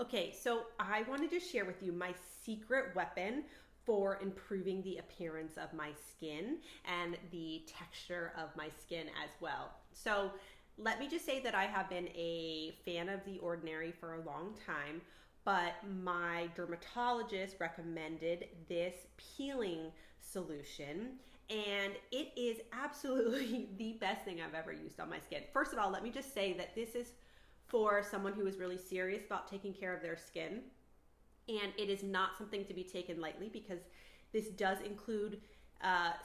Okay, so I wanted to share with you my secret weapon for improving the appearance of my skin and the texture of my skin as well. So let me just say that I have been a fan of The Ordinary for a long time, but my dermatologist recommended this peeling solution, and it is absolutely the best thing I've ever used on my skin. First of all, let me just say that this is for someone who is really serious about taking care of their skin. And it is not something to be taken lightly because this does include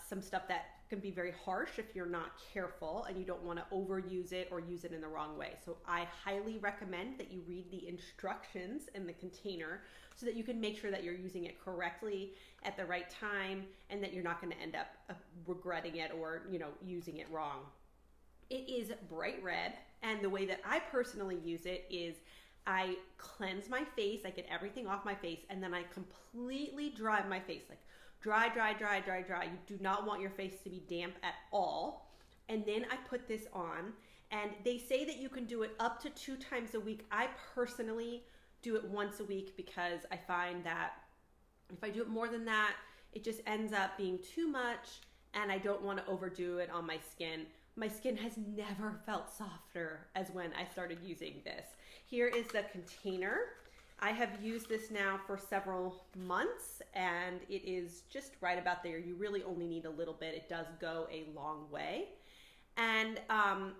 some stuff that can be very harsh if you're not careful and you don't want to overuse it or use it in the wrong way. So I highly recommend that you read the instructions in the container so that you can make sure that you're using it correctly at the right time and that you're not going to end up regretting it or, using it wrong. It is bright red, and the way that I personally use it is I cleanse my face, I get everything off my face, and then I completely dry my face, like dry. You do not want your face to be damp at all. And then I put this on, and they say that you can do it up to 2 times a week. I personally do it once a week because I find that if I do it more than that, it just ends up being too much, and I don't want to overdo it on my skin. My skin has never felt softer as when I started using this. Here is the container. I have used this now for several months, and it is just right about there. You really only need a little bit. It does go a long way. And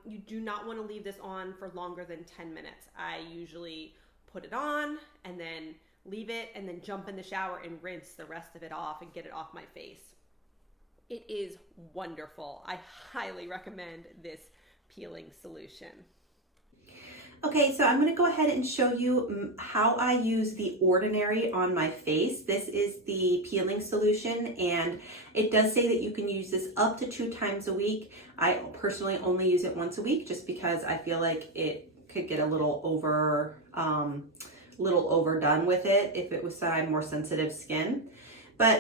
you do not want to leave this on for longer than 10 minutes. I usually put it on and then leave it and then jump in the shower and rinse the rest of it off and get it off my face. It is wonderful. I highly recommend this peeling solution. Okay, so I'm going to go ahead and show you how I use The Ordinary on my face. This is the peeling solution, and it does say that you can use this up to 2 times a week. I personally only use it once a week just because I feel like it could get a little overdone with it if it was more sensitive skin. But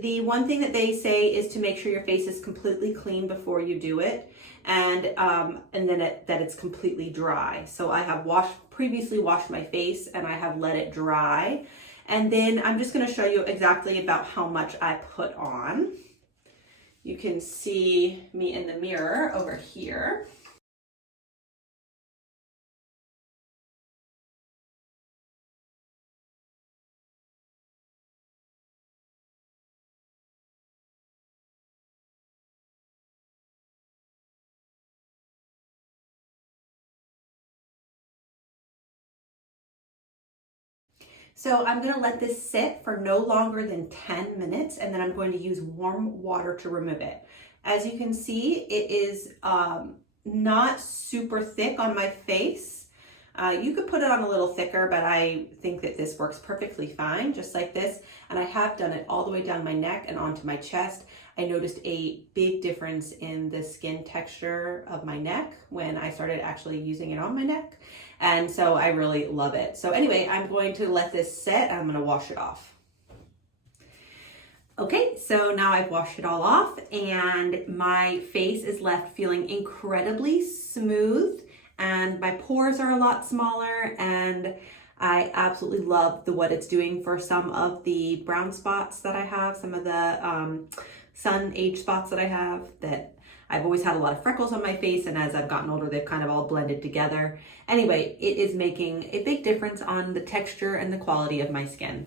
the one thing that they say is to make sure your face is completely clean before you do it, and then that it's completely dry. So I have previously washed my face, and I have let it dry. And then I'm just going to show you exactly about how much I put on. You can see me in the mirror over here. So I'm going to let this sit for no longer than 10 minutes, and then I'm going to use warm water to remove it. As you can see, it is not super thick on my face. You could put it on a little thicker, but I think that this works perfectly fine, just like this. And I have done it all the way down my neck and onto my chest. I noticed a big difference in the skin texture of my neck when I started actually using it on my neck. And so I really love it. So anyway, I'm going to let this sit and I'm going to wash it off. Okay, so now I've washed it all off and my face is left feeling incredibly smooth, and my pores are a lot smaller, and I absolutely love what it's doing for some of the brown spots that I have, some of the sun age spots that I have. That I've always had a lot of freckles on my face, and as I've gotten older, they've kind of all blended together. Anyway, it is making a big difference on the texture and the quality of my skin.